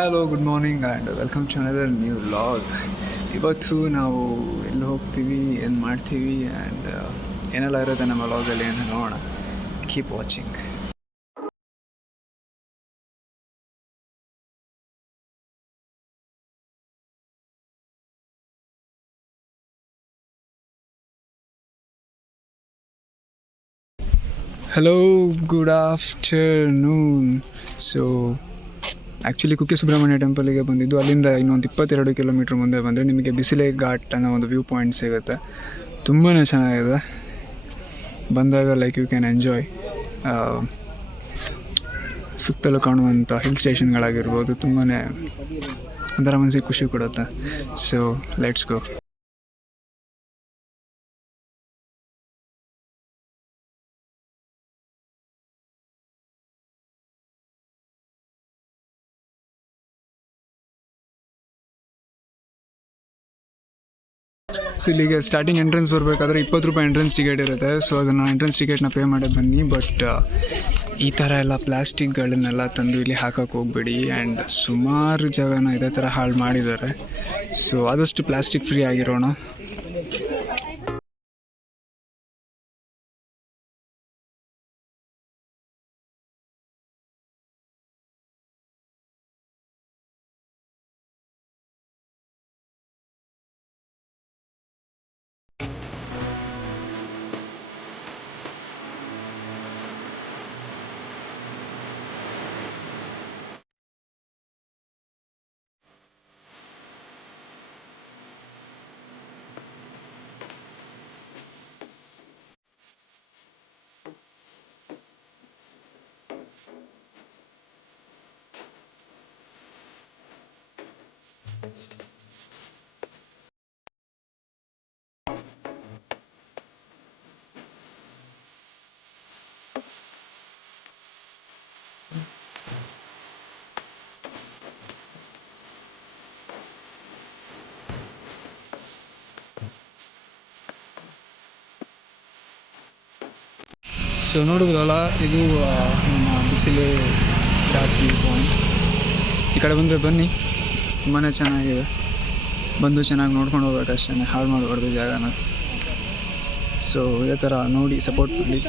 Hello good morning and welcome to another new vlog. ಇವತ್ತು ನಾವು ಎಲ್ಲಿ ಹೋಗ್ತೀವಿ, ಏನು ಮಾಡ್ತೀವಿ ಆ್ಯಂಡ್ ಏನೆಲ್ಲ ಇರುತ್ತೆ ನಮ್ಮ ವ್ಲಾಗಲ್ಲಿ ಅಂತ ನೋಡೋಣ. Keep watching. Hello, good afternoon. So actually Kukke Subrahmanya ಟೆಂಪಲಿಗೆ ಬಂದಿದ್ದು. ಅಲ್ಲಿಂದ ಇನ್ನೊಂದು 22 ಕಿಲೋಮೀಟ್ರ್ ಮುಂದೆ ಬಂದರೆ ನಿಮಗೆ ಬಿಸಿಲೆ ಘಾಟ್ ಅನ್ನೋ ಒಂದು ವ್ಯೂ ಪಾಯಿಂಟ್ ಸಿಗುತ್ತೆ. ತುಂಬಾ ಚೆನ್ನಾಗಿದೆ. ಬಂದಾಗ ಲೈಕ್ ಯು ಕ್ಯಾನ್ ಎಂಜಾಯ್ ಸುತ್ತಲೂ ಕಾಣುವಂಥ ಹಿಲ್ ಸ್ಟೇಷನ್ಗಳಾಗಿರ್ಬೋದು. ತುಂಬಾ ಒಂಥರ ಮನಸ್ಸಿಗೆ ಖುಷಿ ಕೊಡುತ್ತೆ. So let's go. ಸೊ ಇಲ್ಲಿಗೆ ಸ್ಟಾರ್ಟಿಂಗ್ ಎಂಟ್ರೆನ್ಸ್ ಬರಬೇಕಾದ್ರೆ 20 ರೂಪಾಯಿ ಎಂಟ್ರೆನ್ಸ್ ಟಿಕೆಟ್ ಇರುತ್ತೆ. ಸೊ ಅದನ್ನು ಎಂಟ್ರೆನ್ಸ್ ಟಿಕೆಟ್ನ ಪೇ ಮಾಡಿ ಬನ್ನಿ. ಬಟ್ ಈ ಥರ ಎಲ್ಲ ಪ್ಲಾಸ್ಟಿಕ್ಗಳನ್ನೆಲ್ಲ ತಂದು ಇಲ್ಲಿ ಹಾಕೋಕ್ಕೆ ಹೋಗ್ಬೇಡಿ. ಆ್ಯಂಡ್ ಸುಮಾರು ಜಾಗನ ಇದೇ ಥರ ಹಾಳು ಮಾಡಿದ್ದಾರೆ. ಸೊ ಆದಷ್ಟು ಪ್ಲಾಸ್ಟಿಕ್ ಫ್ರೀ ಆಗಿರೋಣ. ಸೊ ನೋಡುವುದಲ್ಲ, ಇದು ನಮ್ಮ ಬಿಸಿಲೆ ಘಾಟ್ ವ್ಯೂ ಪಾಯಿಂಟ್. ಈ ಕಡೆ ಬಂದರೆ ಬನ್ನಿ, ತುಂಬಾ ಚೆನ್ನಾಗಿದೆ. ಬಂದು ಚೆನ್ನಾಗಿ ನೋಡ್ಕೊಂಡು ಹೋಗ್ಬೇಕು ಅಷ್ಟೇ, ಹಾಳು ಮಾಡಬಾರ್ದು ಜಾಗನ. ಸೊ ಇದೇ ಥರ ನೋಡಿ ಸಪೋರ್ಟ್ ಮಾಡಿ.